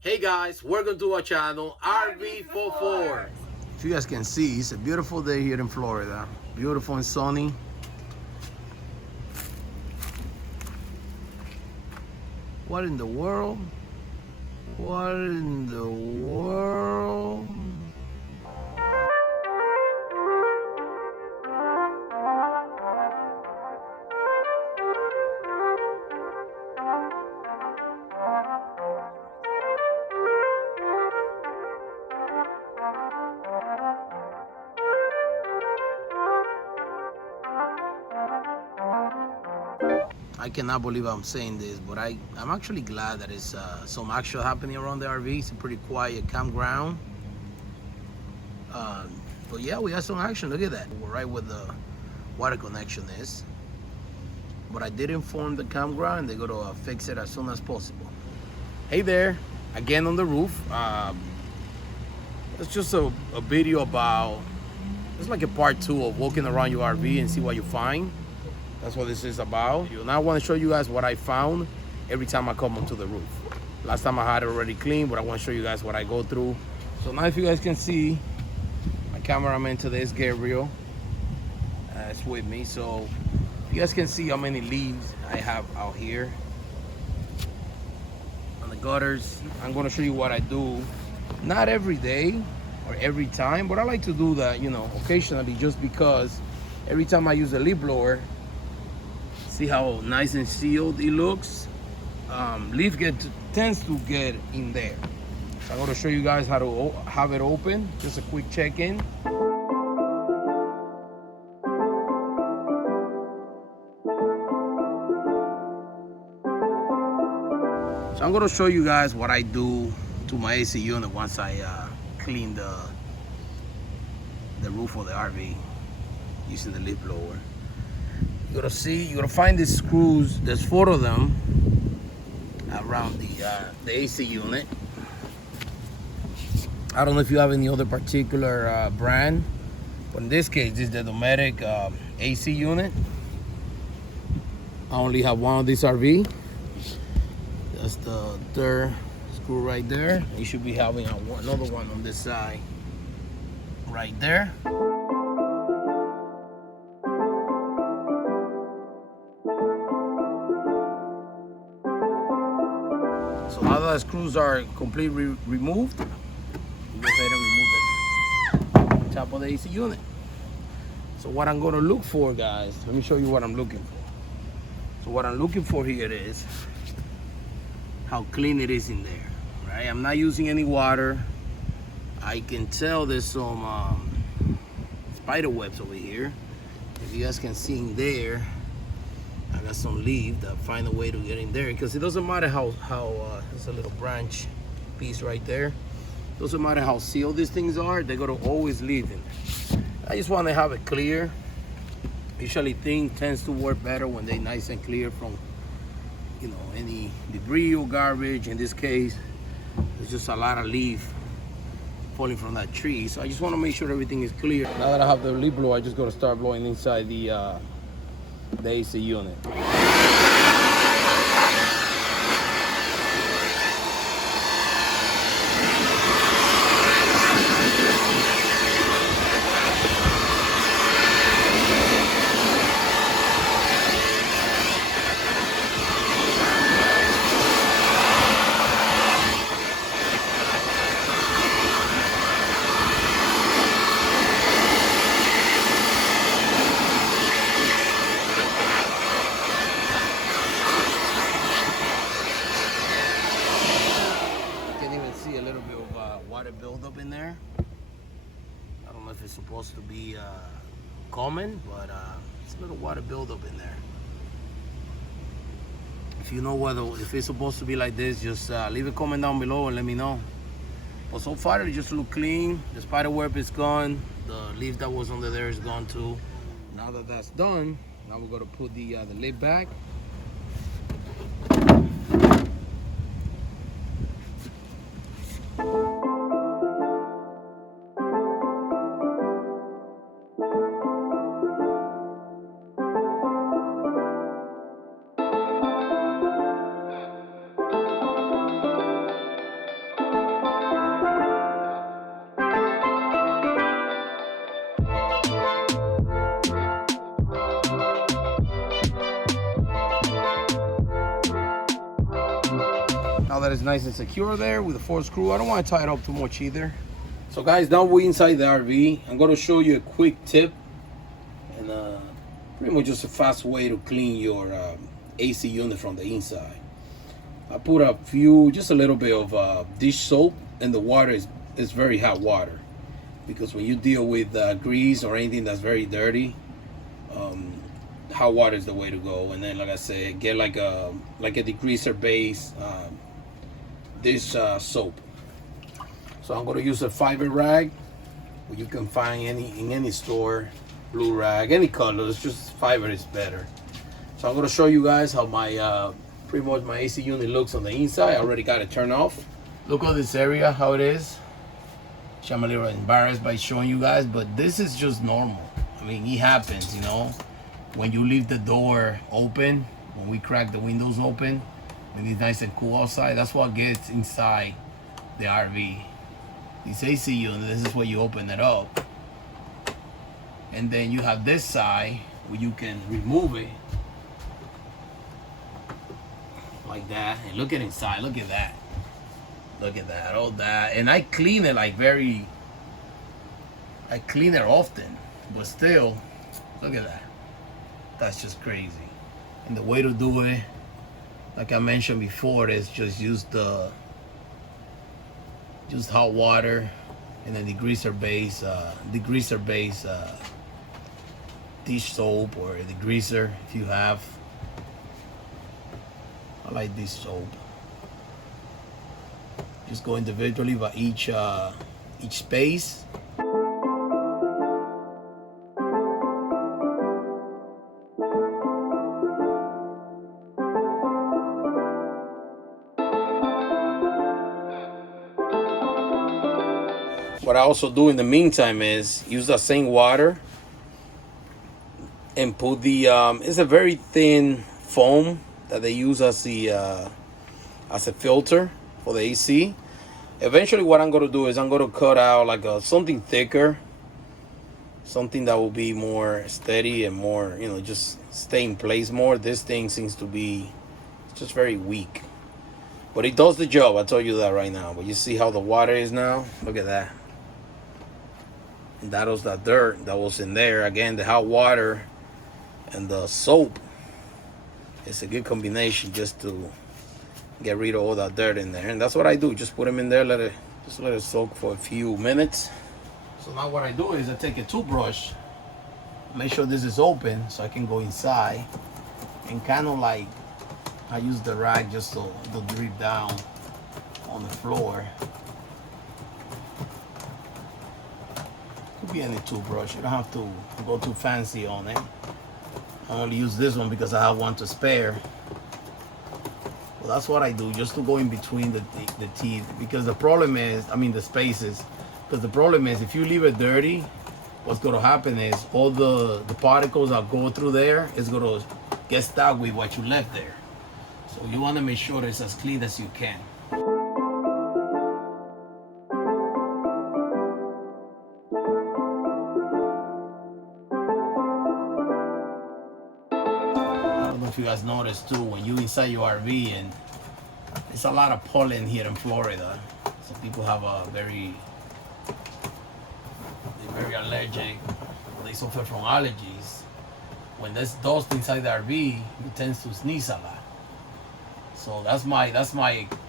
Hey guys, welcome to our channel RV44. If you guys can see, it's a beautiful day here in Florida. Beautiful and sunny. What in the world? What in the world? I cannot believe I'm saying this, but I'm actually glad that it's some action happening around the RV. It's a pretty quiet campground. But yeah, we have some action. Look at that. We're right where the water connection is. But I did inform the campground and they're going to fix it as soon as possible. Hey there, again on the roof. It's just a video about, it's like a part 2 of walking around your RV and see what you find. That's what this is about. Now I want to show you guys what I found every time I come onto the roof. Last time I had it already clean, but I want to show you guys what I go through. So now if you guys can see, my cameraman today is Gabriel. It's with me. So you guys can see how many leaves I have out here on the gutters. I'm going to show you what I do. Not every day or every time, but I like to do that, you know, occasionally, just because every time I use a leaf blower, see how nice and sealed it looks. Leaf tends to get in there. So I'm going to show you guys how to have it open. Just a quick check-in. So I'm going to show you guys what I do to my AC unit once I clean the roof of the RV using the leaf blower. You're gonna find these screws. There's 4 of them around the AC unit. I don't know if you have any other particular brand, but in this case, this is the Dometic AC unit. I only have one of these RV. That's the 3rd screw right there. You should be having another one on this side, right there. So now that the screws are completely removed, we go ahead and remove the top of the AC unit. So what I'm gonna look for, guys, let me show you what I'm looking for. So what I'm looking for here is how clean it is in there, right? I'm not using any water. I can tell there's some spider webs over here. If you guys can see in there, I got some leaf that find a way to get in there, because it doesn't matter how there's a little branch piece right there. Doesn't matter how sealed these things are, they're gonna always leave in there. I just want to have it clear. Usually things tends to work better when they're nice and clear from, you know, any debris or garbage. In this case, there's just a lot of leaf falling from that tree. So I just want to make sure everything is clear. Now that I have the leaf blower, I just gotta start blowing inside the AC unit. Water buildup in there. I don't know if it's supposed to be common, but it's a little water buildup in there. If you know if it's supposed to be like this, just leave a comment down below and let me know. But so far it just look clean. The spider web is gone. The leaf that was under there is gone too. Now that that's done, now we're gonna put the lid back. that it's nice and secure there with the 4 screw. I don't want to tie it up too much either. So guys, now we're inside the RV. I'm going to show you a quick tip and pretty much just a fast way to clean your AC unit from the inside. I put just a little bit of dish soap, and the water is very hot water, because when you deal with grease or anything that's very dirty, hot water is the way to go. And then, like I said, get like a degreaser base dish soap. So I'm going to use a fiber rag, you can find in any store, blue rag, any color. It's just fiber is better. So I'm going to show you guys how my pretty much my AC unit looks on the inside. I already got it turned off. Look at this area, how it is. I'm a little embarrassed by showing you guys, but this is just normal. I mean, it happens, you know, when you leave the door open, when we crack the windows open, and it's nice and cool outside. That's what gets inside the RV. This AC unit, this is where you open it up, and then you have this side where you can remove it like that. And look at inside, look at that. Look at that, all that. And I clean it I clean it often, but still, look at that. That's just crazy. And the way to do it, like I mentioned before, is just use hot water and then degreaser base dish soap or a degreaser if you have. I like dish soap. Just go individually by each space. What I also do in the meantime is use that same water and put the it's a very thin foam that they use as a filter for the AC. Eventually what I'm going to do is I'm going to cut out like something thicker, something that will be more steady and more, you know, just stay in place more. This thing seems to be just very weak, but it does the job. I tell you that right now. But you see how the water is now? Look at that. And that was that dirt that was in there. Again, the hot water and the soap, it's a good combination just to get rid of all that dirt in there. And that's what I do. Just put them in there, let it soak for a few minutes. So now what I do is I take a toothbrush, make sure this is open so I can go inside, and kind of like I use the rag just to drip down on the floor. Could be any toothbrush. You don't have to go too fancy on it. I only use this one because I have one to spare. Well, that's what I do, just to go in between the teeth. Because the problem is, the spaces. Because the problem is, if you leave it dirty, what's going to happen is all the particles that go through there is going to get stuck with what you left there. So you want to make sure it's as clean as you can. You guys notice too, when you inside your RV, and it's a lot of pollen here in Florida, so people have they're very allergic, they suffer from allergies. When there's dust inside the RV, you tend to sneeze a lot. So that's my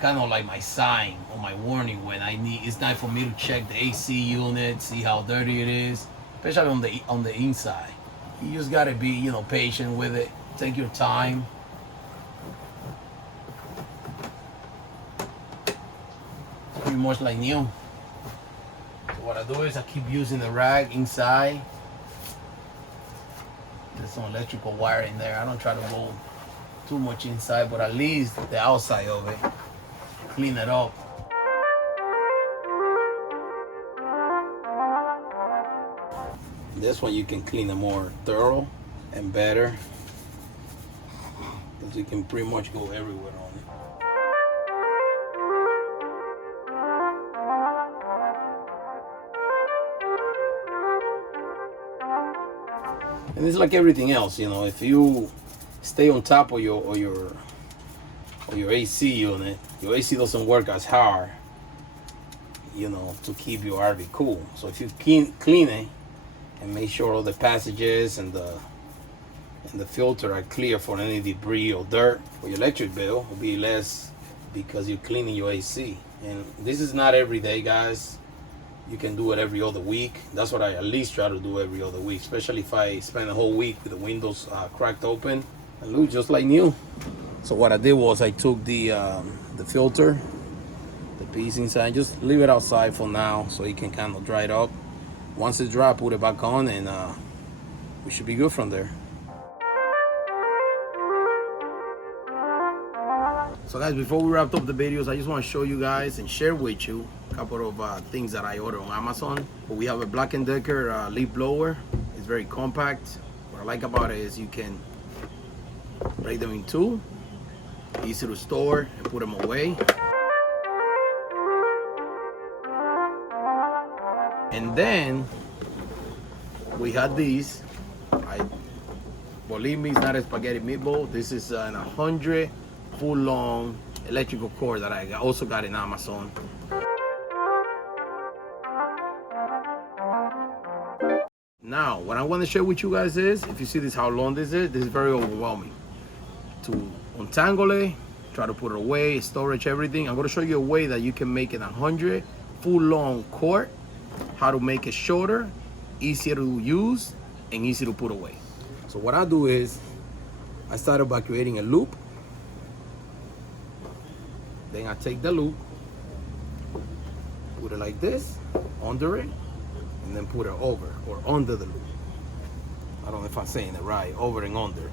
kind of like my sign or my warning when it's time for me to check the AC unit, see how dirty it is, especially on the inside. You just gotta be, you know, patient with it. Take your time. It's pretty much like new. So what I do is I keep using the rag inside. There's some electrical wire in there. I don't try to go too much inside, but at least the outside of it. Clean it up. This one you can clean it more thorough and better, because you can pretty much go everywhere on it. And it's like everything else, you know, if you stay on top of your or your AC unit, your AC doesn't work as hard, you know, to keep your RV cool. So if you clean it and make sure all the passages and the filter are clear for any debris or dirt, for your electric bill will be less because you're cleaning your AC. And this is not every day, guys. You can do it every other week. That's what I at least try to do every other week, especially if I spend a whole week with the windows cracked open and look just like new. So what I did was I took the filter, the piece inside, just leave it outside for now so it can kind of dry it up. Once it's dry, put it back on, and we should be good from there. So guys, before we wrap up the videos, I just want to show you guys and share with you a couple of things that I ordered on Amazon. We have a Black & Decker leaf blower. It's very compact. What I like about it is you can break them in two, easy to store and put them away. And then we had these. Believe me, it's not a spaghetti meatball. This is an 100 full long electrical cord that I also got in Amazon. Now, what I want to share with you guys is, if you see this, how long this is very overwhelming. To untangle it, try to put it away, storage, everything. I'm going to show you a way that you can make it 100 full long cord, how to make it shorter, easier to use, and easy to put away. So what I do is, I started by creating a loop. Then I take the loop, put it like this, under it, and then put it over or under the loop. I don't know if I'm saying it right, over and under.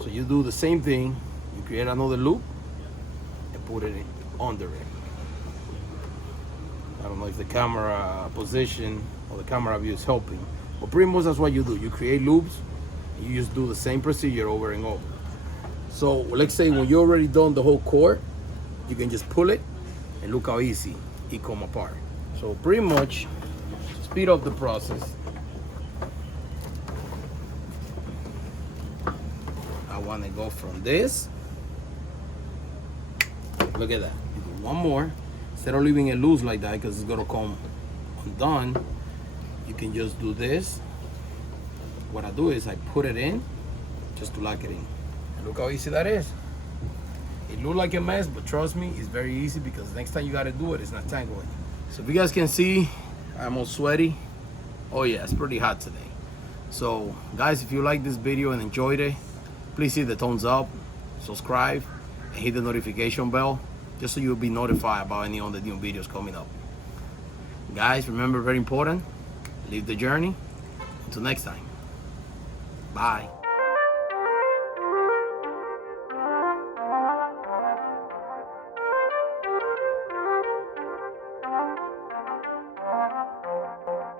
So you do the same thing, you create another loop and put it under it. I don't know if the camera position or the camera view is helping, but pretty much that's what you do. You create loops, and you just do the same procedure over and over. So let's say when you're already done the whole cord, you can just pull it and look how easy it come apart. So pretty much, speed up the process. I want to go from this. Look at that. You do one more. Instead of leaving it loose like that, because it's gonna come undone, you can just do this. What I do is I put it in just to lock it in. And look how easy that is. It looked like a mess, but trust me, it's very easy because next time you gotta do it, it's not tangling. So if you guys can see, I'm all sweaty. Oh yeah, it's pretty hot today. So guys, if you like this video and enjoyed it, please hit the thumbs up, subscribe, and hit the notification bell, just so you'll be notified about any of the new videos coming up. Guys, remember, very important, live the journey. Until next time, bye.